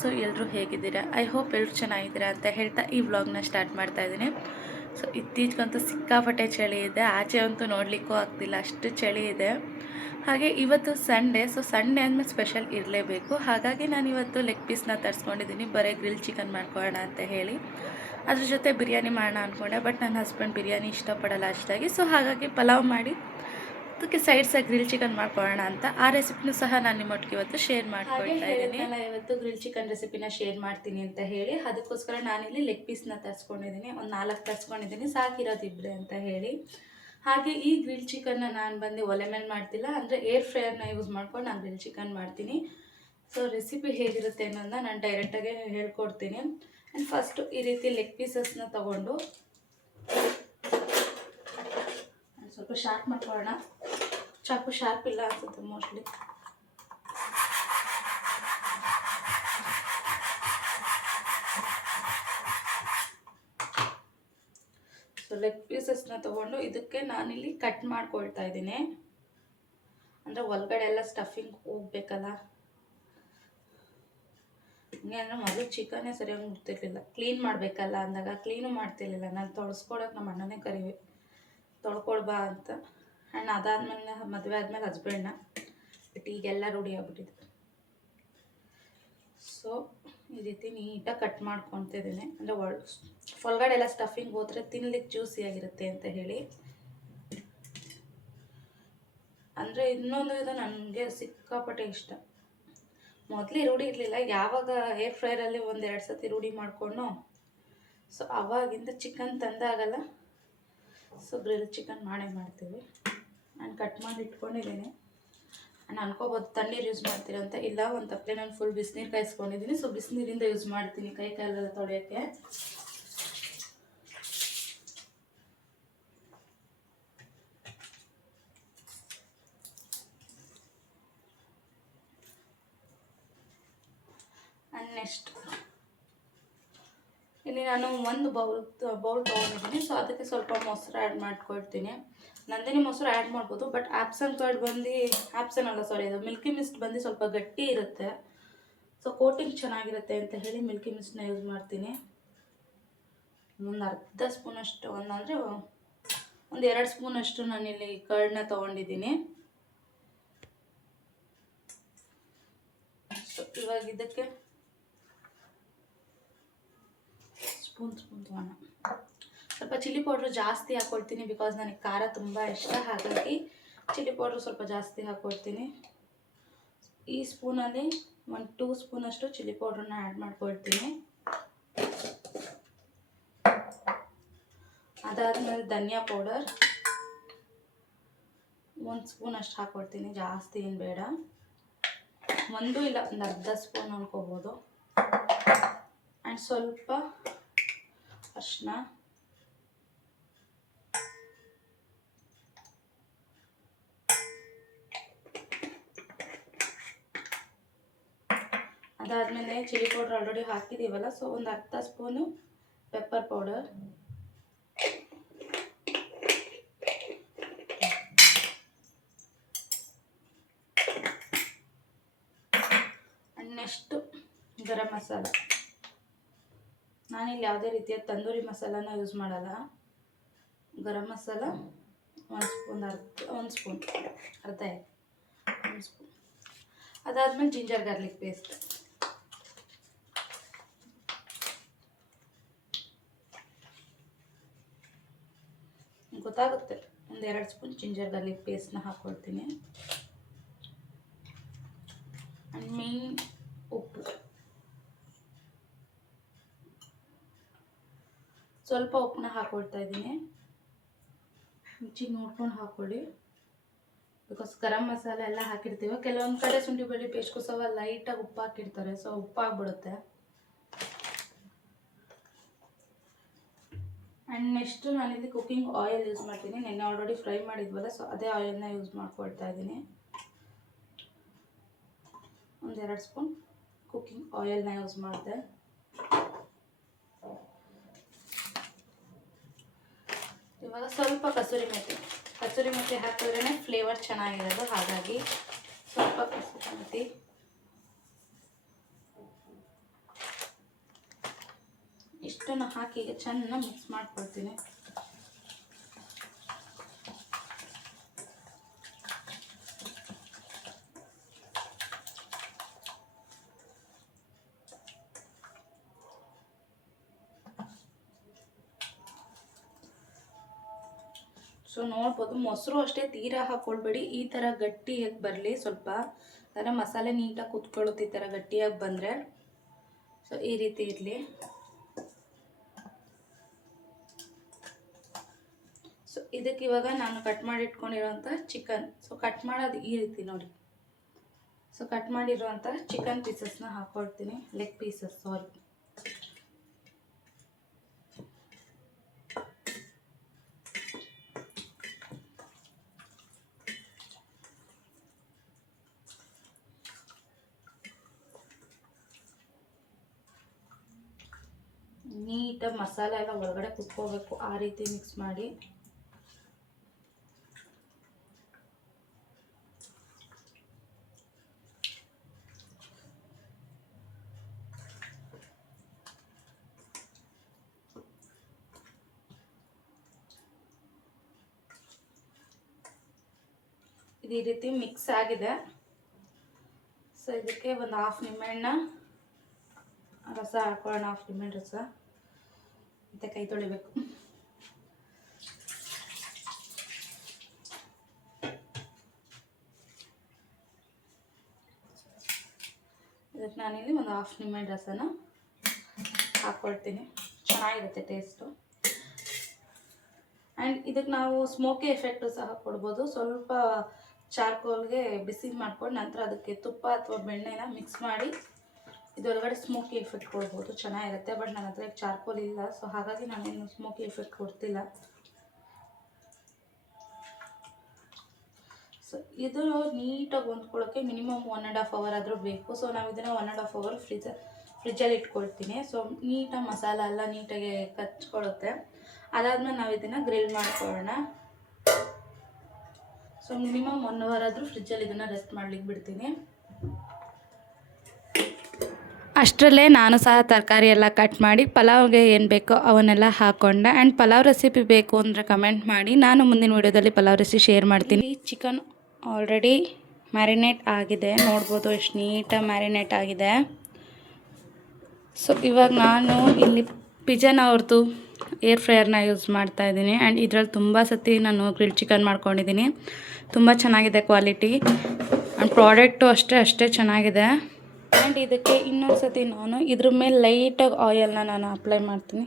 So ಎಲ್ಲರೂ ಹೇಗಿದ್ದೀರಾ? I hope ಎಲ್ಲರೂ ಚೆನ್ನಾಗಿದ್ದೀರಾ ಅಂತ ಹೇಳ್ತಾ ಈ ವ್ಲಾಗ್ನ ಸ್ಟಾರ್ಟ್ ಮಾಡ್ತಾ ಇದ್ದೀನಿ. ಸೊ ಇತ್ತೀಚೆಗಂತೂ ಸಿಕ್ಕಾಪಟ್ಟೆ ಚಳಿ ಇದೆ, ಆಚೆ ಅಂತೂ ನೋಡಲಿಕ್ಕೂ ಆಗ್ತಿಲ್ಲ, ಅಷ್ಟು ಚಳಿ ಇದೆ. ಹಾಗೆ ಇವತ್ತು ಸಂಡೇ, ಸೊ ಸಂಡೇ ಅಂದಮೇಲೆ ಸ್ಪೆಷಲ್ ಇರಲೇಬೇಕು. ಹಾಗಾಗಿ ನಾನು ಇವತ್ತು ಲೆಗ್ ಪೀಸ್ನ ತರಿಸ್ಕೊಂಡಿದ್ದೀನಿ, ಬರೀ ಗ್ರಿಲ್ ಚಿಕನ್ ಮಾಡ್ಕೊಳ್ಳೋಣ ಅಂತ ಹೇಳಿ. ಅದ್ರ ಜೊತೆ ಬಿರಿಯಾನಿ ಮಾಡೋಣ ಅಂದ್ಕೊಂಡೆ, ಬಟ್ ನನ್ನ ಹಸ್ಬೆಂಡ್ ಬಿರಿಯಾನಿ ಇಷ್ಟಪಡಲ್ಲ ಅಷ್ಟಾಗಿ. ಸೊ ಹಾಗಾಗಿ ಪಲಾವ್ ಮಾಡಿ ಅದಕ್ಕೆ ಸೈಡ್ಸಾಗಿ ಗ್ರಿಲ್ ಚಿಕನ್ ಮಾಡ್ಕೊಳ್ಳೋಣ ಅಂತ ಆ ರೆಸಿಪಿನೂ ಸಹ ನಾನು ನಿಮ್ಮೊಟ್ಟಿಗೆ ಇವತ್ತು ಶೇರ್ ಮಾಡ್ಕೊಳ್ತಾ ಇದ್ದೀನಿ. ಇವತ್ತು ಗ್ರಿಲ್ ಚಿಕನ್ ರೆಸಿಪಿನ ಶೇರ್ ಮಾಡ್ತೀನಿ ಅಂತ ಹೇಳಿ, ಅದಕ್ಕೋಸ್ಕರ ನಾನಿಲ್ಲಿ ಲೆಗ್ ಪೀಸ್ನ ತರಿಸ್ಕೊಂಡಿದ್ದೀನಿ. ಒಂದು 4 ತರಿಸ್ಕೊಂಡಿದ್ದೀನಿ, ಸಾಕಿರೋದು ಇಬ್ಬರೇ ಅಂತ ಹೇಳಿ. ಹಾಗೆ ಈ ಗ್ರಿಲ್ ಚಿಕನ್ನ ನಾನು ಬಂದು ಒಲೆ ಮೇಲೆ ಮಾಡ್ತಿಲ್ಲ, ಅಂದರೆ ಏರ್ ಫ್ರೈಯರ್ನ ಯೂಸ್ ಮಾಡ್ಕೊಂಡು ನಾನು ಗ್ರಿಲ್ ಚಿಕನ್ ಮಾಡ್ತೀನಿ. ಸೊ ರೆಸಿಪಿ ಹೇಗಿರುತ್ತೆ ಅನ್ನೋದನ್ನ ನಾನು ಡೈರೆಕ್ಟಾಗಿ ಹೇಳ್ಕೊಡ್ತೀನಿ. ಆ್ಯಂಡ್ ಫಸ್ಟು ಈ ರೀತಿ ಲೆಗ್ ಪೀಸಸ್ನ ತೊಗೊಂಡು ಸ್ವಲ್ಪ ಶಾರ್ಪ್ ಮಾಡ್ಕೊಳ್ಳೋಣ. ಚಾಕು ಶಾರ್ಪ್ ಇಲ್ಲ ಅನ್ಸುತ್ತೆ ಮೋಸ್ಟ್ಲಿ. ಸೊ ಲೆಗ್ ಪೀಸಸ್ನ ತೊಗೊಂಡು ಇದಕ್ಕೆ ನಾನಿಲ್ಲಿ ಕಟ್ ಮಾಡ್ಕೊಳ್ತಾ ಇದ್ದೀನಿ. ಅಂದರೆ ಒಳಗಡೆ ಎಲ್ಲ ಸ್ಟಫಿಂಗ್ ಹೋಗ್ಬೇಕಲ್ಲ. ಹಂಗೆ ಅಂದರೆ ಮೊದಲು ಚಿಕನ್ನೇ ಸರಿಯಾಗಿ ಮುಟ್ತಿರ್ಲಿಲ್ಲ, ಕ್ಲೀನ್ ಮಾಡಬೇಕಲ್ಲ ಅಂದಾಗ ಕ್ಲೀನು ಮಾಡ್ತಿರ್ಲಿಲ್ಲ. ನಾನು ತೊಳ್ಸ್ಕೊಳಕ್ಕೆ ನಮ್ಮ ಅಣ್ಣನೇ ಕರಿವೆ, ತೊಳ್ಕೊಳ್ಬಾ ಅಂತ. ಆ್ಯಂಡ್ ಅದಾದಮೇಲೆ ಮದುವೆ ಆದಮೇಲೆ ಹಸ್ಬೆಂಡ್ನ, ಬಟ್ ಈಗೆಲ್ಲ ರೂಢಿ ಆಗ್ಬಿಟ್ಟಿದೆ. ಸೊ ಈ ರೀತಿ ನೀಟಾಗಿ ಕಟ್ ಮಾಡ್ಕೊತಿದ್ದೀನಿ, ಅಂದರೆ ಒಳಗಡೆ ಎಲ್ಲ ಸ್ಟಫಿಂಗ್ ಹೋದರೆ ತಿನ್ಲಿಕ್ಕೆ ಜ್ಯೂಸಿಯಾಗಿರುತ್ತೆ ಅಂತ ಹೇಳಿ. ಅಂದರೆ ಇನ್ನೊಂದು ಇದು ನನಗೆ ಸಿಕ್ಕಾಪಟ್ಟೆ ಇಷ್ಟ. ಮೊದಲೇ ರೂಢಿ ಇರಲಿಲ್ಲ, ಯಾವಾಗ ಏರ್ ಫ್ರೈರಲ್ಲಿ 1-2 ಸತಿ ರೂಢಿ ಮಾಡಿಕೊಂಡು, ಸೊ ಅವಾಗಿಂದ ಚಿಕನ್ ತಂದಾಗಲ್ಲ ಸೊ ಗ್ರಿಲ್ ಚಿಕನ್ ಮಾಡೇ ಮಾಡ್ತೀವಿ. ನಾನು ಕಟ್ ಮಾಡಿ ಇಟ್ಕೊಂಡಿದ್ದೀನಿ. ನಾನು ಅನ್ಕೋಬೋದು ತಣ್ಣೀರು ಯೂಸ್ ಮಾಡ್ತೀರ ಅಂತ. ಇಲ್ಲ, ಒಂದು ತಪ್ಪಲೆ ನಾನು ಫುಲ್ ಬಿಸಿನೀರು ಕಾಯಿಸ್ಕೊಂಡಿದ್ದೀನಿ. ಸೊ ಬಿಸಿನೀರಿಂದ ಯೂಸ್ ಮಾಡ್ತೀನಿ ಕೈ ಕಾಲೆಲ್ಲ ತೊಳೆಯೋಕ್ಕೆ. ಆ್ಯಂಡ್ ನೆಕ್ಸ್ಟ್ ಇಲ್ಲಿ ನಾನು ಒಂದು ಬೌಲ್ ತೊಗೊಂಡಿದ್ದೀನಿ. ಸೊ ಅದಕ್ಕೆ ಸ್ವಲ್ಪ ಮೊಸರು ಆ್ಯಡ್ ಮಾಡ್ಕೊಳ್ತೀನಿ. ನಂದಿನಿ ಮೊಸರು ಆ್ಯಡ್ ಮಾಡ್ಬೋದು, ಬಟ್ ಆಪ್ಸನ್ ಕಾರ್ಡ್ ಬಂದು ಇದು ಮಿಲ್ಕಿ ಮಿಸ್ಟ್ ಬಂದು ಸ್ವಲ್ಪ ಗಟ್ಟಿ ಇರುತ್ತೆ. ಸೊ ಕೋಟಿಂಗ್ ಚೆನ್ನಾಗಿರುತ್ತೆ ಅಂತ ಹೇಳಿ ಮಿಲ್ಕಿ ಮಿಸ್ಟ್ನ ಯೂಸ್ ಮಾಡ್ತೀನಿ. ಒಂದು ಅರ್ಧ ಸ್ಪೂನಷ್ಟು, ಅಂದರೆ ಒಂದು 2 ಸ್ಪೂನಷ್ಟು ನಾನಿಲ್ಲಿ ಕರ್ಡ್ನ ತೊಗೊಂಡಿದ್ದೀನಿ. ಸೊ ಇವಾಗ ಇದಕ್ಕೆ ಸ್ಪೂನ್ ತೊಗೋಣ. ಸ್ವಲ್ಪ ಚಿಲ್ಲಿ ಪೌಡ್ರ್ ಜಾಸ್ತಿ ಹಾಕ್ಕೊಳ್ತೀನಿ, ಬಿಕಾಸ್ ನನಗೆ ಖಾರ ತುಂಬ ಇಷ್ಟ. ಹಾಗಾಗಿ ಚಿಲ್ಲಿ ಪೌಡ್ರ್ ಸ್ವಲ್ಪ ಜಾಸ್ತಿ ಹಾಕ್ಕೊಳ್ತೀನಿ. ಈ ಸ್ಪೂನಲ್ಲಿ 1-2 ಸ್ಪೂನಷ್ಟು ಚಿಲ್ಲಿ ಪೌಡ್ರನ್ನ ಆ್ಯಡ್ ಮಾಡ್ಕೊಳ್ತೀನಿ. ಅದಾದಮೇಲೆ ಧನಿಯಾ ಪೌಡರ್ 1 ಸ್ಪೂನಷ್ಟು ಹಾಕ್ಕೊಳ್ತೀನಿ, ಜಾಸ್ತಿ ಏನು ಬೇಡ. ಒಂದು ಇಲ್ಲ ಒಂದು ಅರ್ಧ ಸ್ಪೂನ್ ಅನ್ಕೋಬೋದು. ಆ್ಯಂಡ್ ಸ್ವಲ್ಪ ಅರಿಶಿನ, ಅದಾದಮೇಲೆ ಚಿಲ್ಲಿ ಪೌಡ್ರ್ ಆಲ್ರೆಡಿ ಹಾಕಿದ್ದೀವಲ್ಲ, ಸೊ ಒಂದು ಅರ್ಧ spoon pepper powder, and next garam masala. ನಾನಿಲ್ಲಿ ಯಾವುದೇ ರೀತಿಯ ತಂದೂರಿ ಮಸಾಲಾನ ಯೂಸ್ ಮಾಡಲ್ಲ. ಗರಂ ಮಸಾಲ 1 ಸ್ಪೂನ್, ಒಂದು ಸ್ಪೂನ್ ಅದಾದಮೇಲೆ ಜಿಂಜರ್ ಗಾರ್ಲಿಕ್ ಪೇಸ್ಟ್. ಗೊತ್ತಾಗುತ್ತೆ, 1-2 ಸ್ಪೂನ್ ಜಿಂಜರ್ ಗಾರ್ಲಿಕ್ ಪೇಸ್ಟ್ನ ಹಾಕ್ಕೊಳ್ತೀನಿ. ಆ್ಯಂಡ್ ಮೇನ್ ಉಪ್ಪು, ಸ್ವಲ್ಪ ಉಪ್ಪನ್ನ ಹಾಕ್ಕೊಳ್ತಾ ಇದ್ದೀನಿ. ರುಚಿಗೆ ನೋಡ್ಕೊಂಡು ಹಾಕ್ಕೊಳ್ಳಿ, ಬಿಕಾಸ್ ಗರಂ ಮಸಾಲ ಎಲ್ಲ ಹಾಕಿರ್ತೀವಿ. ಕೆಲವೊಂದು ಕಡೆ ಶುಂಠಿ ಬೆಳ್ಳುಳ್ಳಿ ಪೇಸ್ಟ್ಗೂ ಸಹ ಲೈಟಾಗಿ ಉಪ್ಪು ಹಾಕಿರ್ತಾರೆ, ಸೊ ಉಪ್ಪಾಗ್ಬಿಡುತ್ತೆ. ಆ್ಯಂಡ್ ನೆಕ್ಸ್ಟು ನಾನಿಲ್ಲಿ ಕುಕ್ಕಿಂಗ್ ಆಯಿಲ್ ಯೂಸ್ ಮಾಡ್ತೀನಿ. ನೆನ್ನೆ ಆಲ್ರೆಡಿ ಫ್ರೈ ಮಾಡಿದ್ವಲ್ಲ, ಸೊ ಅದೇ ಆಯಿಲ್ನ ಯೂಸ್ ಮಾಡ್ಕೊಳ್ತಾ ಇದ್ದೀನಿ. 1-2 ಸ್ಪೂನ್ ಕುಕ್ಕಿಂಗ್ ಆಯಿಲ್ನ ಯೂಸ್ ಮಾಡಿದೆ. ಇವಾಗ ಸ್ವಲ್ಪ ಕಸೂರಿ ಮೆಥಿ ಹಾಕಿದ್ರೇ ಫ್ಲೇವರ್ ಚೆನ್ನಾಗಿರೋದು. ಹಾಗಾಗಿ ಸ್ವಲ್ಪ ಕಸೂರಿ ಮೆಥಿ, ಇಷ್ಟನ್ನು ಹಾಕಿ ಈಗ ಚೆನ್ನಾಗಿ ಮಿಕ್ಸ್ ಮಾಡ್ಕೊಳ್ತೀನಿ. ಸೊ ನೋಡ್ಬೋದು, ಮೊಸರು ಅಷ್ಟೇ ತೀರಾ ಹಾಕ್ಕೊಳ್ಬೇಡಿ, ಈ ಥರ ಗಟ್ಟಿಯಾಗಿ ಬರಲಿ, ಸ್ವಲ್ಪ ಅದರ ಮಸಾಲೆ ನೀಟಾಗಿ ಕುತ್ಕೊಳ್ಳುತ್ತೆ. ಈ ಥರ ಗಟ್ಟಿಯಾಗಿ ಬಂದರೆ ಸೊ ಈ ರೀತಿ ಇರಲಿ. ಸೊ ಇದಕ್ಕೆ ಇವಾಗ ನಾನು ಕಟ್ ಮಾಡಿ ಇಟ್ಕೊಂಡಿರೋಂಥ ಚಿಕನ್, ಸೊ ಕಟ್ ಮಾಡೋದು ಈ ರೀತಿ ನೋಡಿ. ಸೊ ಕಟ್ ಮಾಡಿರೋಂಥ ಚಿಕನ್ ಪೀಸಸ್ನ ಹಾಕ್ಕೊಳ್ತೀನಿ, ಲೆಗ್ ಪೀಸಸ್ ಸಾರಿ. ನೀಟಾಗಿ ಮಸಾಲೆ ಎಲ್ಲ ಒಳಗಡೆ ಕುತ್ಕೋಬೇಕು, ಆ ರೀತಿ ಮಿಕ್ಸ್ ಮಾಡಿ. ಇದು ಈ ರೀತಿ ಮಿಕ್ಸ್ ಆಗಿದೆ. ಸೊ ಇದಕ್ಕೆ ಒಂದು ಹಾಫ್ ನಿಂಬೆಹಣ್ಣ ರಸ ಹಾಕೊಳ್ಳೋಣ, ಹಾಫ್ ನಿಂಬೆಹಣ್ಣು ರಸ. ಮತ್ತೆ ಕೈ ತೊಳಿಬೇಕು. ಇದಕ್ಕೆ ನಾನಿಲ್ಲಿ ಒಂದು ಹಾಫ್ ನಿಂಬೆಹಣ್ಣು ರಸನ ಹಾಕ್ಕೊಳ್ತೀನಿ, ಚೆನ್ನಾಗಿರುತ್ತೆ ಟೇಸ್ಟು. ಆ್ಯಂಡ್ ಇದಕ್ಕೆ ನಾವು ಸ್ಮೋಕಿ ಎಫೆಕ್ಟು ಸಹ ಕೊಡ್ಬೋದು. ಸ್ವಲ್ಪ ಚಾರ್ಕೋಲ್ಗೆ ಬಿಸಿ ಮಾಡ್ಕೊಂಡು ನಂತರ ಅದಕ್ಕೆ ತುಪ್ಪ ಅಥವಾ ಬೆಣ್ಣೆನ ಮಿಕ್ಸ್ ಮಾಡಿ ಇದರೊಳಗಡೆ ಸ್ಮೋಕಿ ಎಫೆಕ್ಟ್ ಕೊಡ್ಬೋದು, ಚೆನ್ನಾಗಿರುತ್ತೆ. ಬಟ್ ನನ್ನ ಹತ್ರ ಚಾರ್ಕೋಲ್ ಇಲ್ಲ, ಸೊ ಹಾಗಾಗಿ ನಾನೇನು ಸ್ಮೋಕಿ ಎಫೆಕ್ಟ್ ಕೊಡ್ತಿಲ್ಲ. ಸೊ ಇದು ನೀಟಾಗಿ ಹೊಂದ್ಕೊಳ್ಳೋಕ್ಕೆ ಮಿನಿಮಮ್ 1.5 hour ಆದರೂ ಬೇಕು. ಸೊ ನಾವು ಇದನ್ನು 1.5 hour ಫ್ರಿಜ್ಜಲ್ಲಿ ಇಟ್ಕೊಳ್ತೀನಿ. ಸೊ ನೀಟಾಗಿ ಮಸಾಲ ಎಲ್ಲ ನೀಟಾಗಿ ಕಚ್ಕೊಳ್ಳುತ್ತೆ. ಅದಾದ್ಮೇಲೆ ನಾವು ಇದನ್ನು ಗ್ರಿಲ್ ಮಾಡ್ಕೊಳ್ಳೋಣ. ಸೊ ಮಿನಿಮಮ್ 1 hour ಆದರೂ ಫ್ರಿಜ್ಜಲ್ಲಿ ಇದನ್ನು ರೆಸ್ಟ್ ಮಾಡ್ಲಿಕ್ಕೆ ಬಿಡ್ತೀನಿ. ಅಷ್ಟರಲ್ಲೇ ನಾನು ಸಹ ತರಕಾರಿ ಎಲ್ಲ ಕಟ್ ಮಾಡಿ ಪಲಾವ್ಗೆ ಏನು ಬೇಕೋ ಅವನ್ನೆಲ್ಲ ಹಾಕ್ಕೊಂಡೆ. ಆ್ಯಂಡ್ ಪಲಾವ್ ರೆಸಿಪಿ ಬೇಕು ಅಂದರೆ ಕಮೆಂಟ್ ಮಾಡಿ, ನಾನು ಮುಂದಿನ ವೀಡಿಯೋದಲ್ಲಿ ಪಲಾವ್ ರೆಸಿಪಿ ಶೇರ್ ಮಾಡ್ತೀನಿ. ಚಿಕನ್ ಆಲ್ರೆಡಿ ಮ್ಯಾರಿನೇಟ್ ಆಗಿದೆ, ನೋಡ್ಬೋದು ಎಷ್ಟು ನೀಟಾಗಿ ಮ್ಯಾರಿನೇಟ್ ಆಗಿದೆ. ಸೊ ಇವಾಗ ನಾನು ಇಲ್ಲಿ ಪಿಜನ್ ಅವ್ರದ್ದು ಏರ್ ಫ್ರೈಯರ್ನ ಯೂಸ್ ಮಾಡ್ತಾ ಇದ್ದೀನಿ. ಆ್ಯಂಡ್ ಇದರಲ್ಲಿ ತುಂಬ ಸತಿ ನಾನು ಗ್ರಿಲ್ ಚಿಕನ್ ಮಾಡ್ಕೊಂಡಿದ್ದೀನಿ, ತುಂಬ ಚೆನ್ನಾಗಿದೆ ಕ್ವಾಲಿಟಿ. ಆ್ಯಂಡ್ ಪ್ರಾಡಕ್ಟು ಅಷ್ಟೇ ಚೆನ್ನಾಗಿದೆ. ಆ್ಯಂಡ್ ಇದಕ್ಕೆ ಇನ್ನೊಂದು ಸತಿ ನಾನು ಇದ್ರ ಮೇಲೆ ಲೈಟಾಗಿ ಆಯಿಲ್ನ ನಾನು ಅಪ್ಲೈ ಮಾಡ್ತೀನಿ.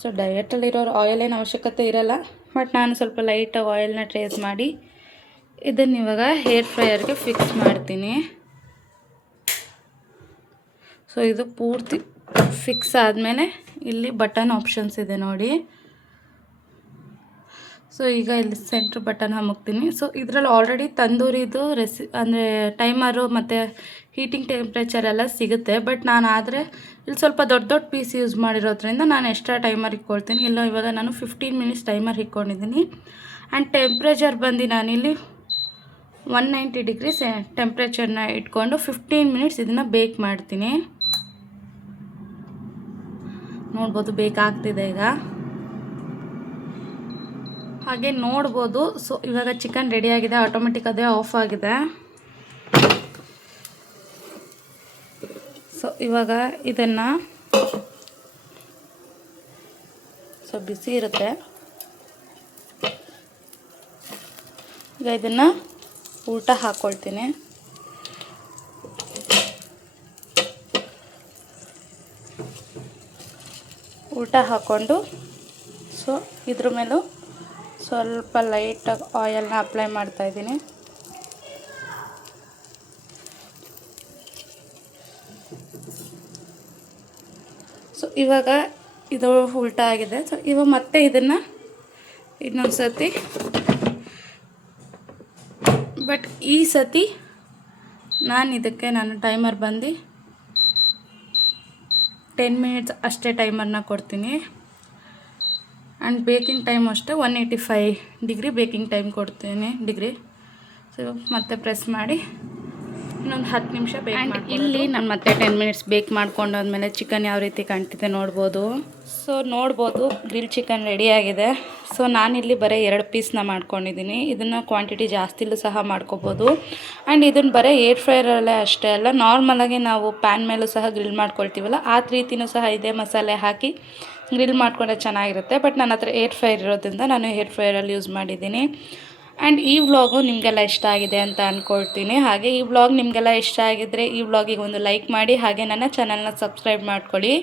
ಸೊ ಡಯಟಲ್ಲಿರೋರು ಆಯಿಲ್ ಏನು ಅವಶ್ಯಕತೆ ಇರೋಲ್ಲ, ಬಟ್ ನಾನು ಸ್ವಲ್ಪ ಲೈಟಾಗಿ ಆಯಿಲ್ನ ಟ್ರೇಸ್ ಮಾಡಿ ಇದನ್ನು ಇವಾಗ ಹೇರ್ ಫ್ರೈಯರ್ಗೆ ಫಿಕ್ಸ್ ಮಾಡ್ತೀನಿ. ಸೊ ಇದು ಪೂರ್ತಿ ಫಿಕ್ಸ್ ಆದಮೇಲೆ ಇಲ್ಲಿ ಬಟನ್ ಆಪ್ಷನ್ಸ್ ಇದೆ ನೋಡಿ. ಸೊ ಈಗ ಇಲ್ಲಿ ಸೆಂಟ್ರ್ ಬಟನ್ ಹಾಕ್ತೀನಿ. ಸೊ ಇದರಲ್ಲಿ ಆಲ್ರೆಡಿ ತಂದೂರಿದು ಅಂದರೆ ಟೈಮರು ಮತ್ತು ಹೀಟಿಂಗ್ ಟೆಂಪ್ರೇಚರ್ ಎಲ್ಲ ಸಿಗುತ್ತೆ. ಬಟ್ ನಾನು ಆದರೆ ಇಲ್ಲಿ ಸ್ವಲ್ಪ ದೊಡ್ಡ ಪೀಸ್ ಯೂಸ್ ಮಾಡಿರೋದ್ರಿಂದ ನಾನು ಎಕ್ಸ್ಟ್ರಾ ಟೈಮರ್ ಇಟ್ಕೊಳ್ತೀನಿ. ಇವಾಗ ನಾನು 15 minutes ಟೈಮರ್ ಇಟ್ಕೊಂಡಿದ್ದೀನಿ. ಆ್ಯಂಡ್ ಟೆಂಪ್ರೇಚರ್ ಬಂದು ನಾನಿಲ್ಲಿ 190 degrees ಟೆಂಪ್ರೇಚರ್ನ ಇಟ್ಕೊಂಡು 15 minutes ಇದನ್ನು ಬೇಕ್ ಮಾಡ್ತೀನಿ. ನೋಡ್ಬೋದು ಬೇಕಾಗ್ತಿದೆ ಈಗ, ಹಾಗೆ ನೋಡ್ಬೋದು. ಸೊ ಇವಾಗ ಚಿಕನ್ ರೆಡಿಯಾಗಿದೆ, ಆಟೋಮೆಟಿಕ್ ಅದೇ ಆಫ್ ಆಗಿದೆ. ಸೊ ಇವಾಗ ಇದನ್ನು ಸೊ ಬಿಸಿ ಇರುತ್ತೆ, ಈಗ ಇದನ್ನು ಊಟ ಹಾಕ್ಕೊಳ್ತೀನಿ. ಊಟ ಹಾಕ್ಕೊಂಡು ಸೊ ಇದ್ರ ಮೇಲೂ ಸ್ವಲ್ಪ ಲೈಟಾಗಿ ಆಯಿಲ್ನ ಅಪ್ಲೈ ಮಾಡ್ತಾಯಿದ್ದೀನಿ. ಸೊ ಇವಾಗ ಇದು ಉಲ್ಟಾ ಆಗಿದೆ. ಸೊ ಇವಾಗ ಮತ್ತೆ ಇದನ್ನು ಇನ್ನೊಂದು ಸತಿ, ಬಟ್ ಈ ಸತಿ ನಾನು ಟೈಮರ್ ಬಂದು 10 minutes ಅಷ್ಟೇ ಟೈಮರ್ನ ಕೊಡ್ತೀನಿ. ಆ್ಯಂಡ್ ಬೇಕಿಂಗ್ ಟೈಮ್ ಅಷ್ಟೇ 185 degree ಬೇಕಿಂಗ್ ಟೈಮ್ ಕೊಡ್ತೀನಿ ಡಿಗ್ರಿ. ಸೊ ಮತ್ತೆ ಪ್ರೆಸ್ ಮಾಡಿ ಇನ್ನೊಂದು 10 ನಿಮಿಷ ಬೇಕ್ ಮಾಡ್ಕೊಳ್ಳೋದು. ಇಲ್ಲಿ ನಾನು ಮತ್ತೆ 10 ಮಿನಿಟ್ಸ್ ಬೇಕ್ ಮಾಡ್ಕೊಂಡಾದ್ಮೇಲೆ ಚಿಕನ್ ಯಾವ ರೀತಿ ಕಾಣ್ತಿದೆ ನೋಡ್ಬೋದು. ಸೊ ನೋಡ್ಬೋದು ಗ್ರಿಲ್ ಚಿಕನ್ ರೆಡಿಯಾಗಿದೆ. ಸೊ ನಾನಿಲ್ಲಿ ಬರೀ 2 ಪೀಸ್ನ ಮಾಡ್ಕೊಂಡಿದ್ದೀನಿ. ಇದನ್ನು ಕ್ವಾಂಟಿಟಿ ಜಾಸ್ತಿಲೂ ಸಹ ಮಾಡ್ಕೋಬೋದು. ಆ್ಯಂಡ್ ಇದನ್ನು ಬರೀ ಏರ್ ಫ್ರೈಯರಲ್ಲೇ ಅಷ್ಟೇ ಅಲ್ಲ, ನಾರ್ಮಲಾಗಿ ನಾವು ಪ್ಯಾನ್ ಮೇಲೂ ಸಹ ಗ್ರಿಲ್ ಮಾಡ್ಕೊಳ್ತೀವಲ್ಲ ಆ ರೀತಿಯೂ ಸಹ ಇದೇ ಮಸಾಲೆ ಹಾಕಿ ಗ್ರಿಲ್ ಮಾಡ್ಕೊಂಡ್ರೆ ಚೆನ್ನಾಗಿರುತ್ತೆ. ಬಟ್ ನನ್ನ ಹತ್ರ ಏರ್ ಫ್ರೈಯರ್ ಇರೋದ್ರಿಂದ ನಾನು ಏರ್ ಫ್ರೈಯರಲ್ಲಿ ಯೂಸ್ ಮಾಡಿದ್ದೀನಿ. ಆ್ಯಂಡ್ ಈ ವ್ಲಾಗು ನಿಮಗೆಲ್ಲ ಇಷ್ಟ ಆಗಿದೆ ಅಂತ ಅಂದ್ಕೊಳ್ತೀನಿ. ಹಾಗೆ ಈ ವ್ಲಾಗ್ ನಿಮಗೆಲ್ಲ ಇಷ್ಟ ಆಗಿದ್ದರೆ ಈ ವ್ಲಾಗಿಗೆ ಒಂದು ಲೈಕ್ ಮಾಡಿ, ಹಾಗೆ ನನ್ನ ಚಾನಲ್ನ ಸಬ್ಸ್ಕ್ರೈಬ್ ಮಾಡ್ಕೊಳ್ಳಿ.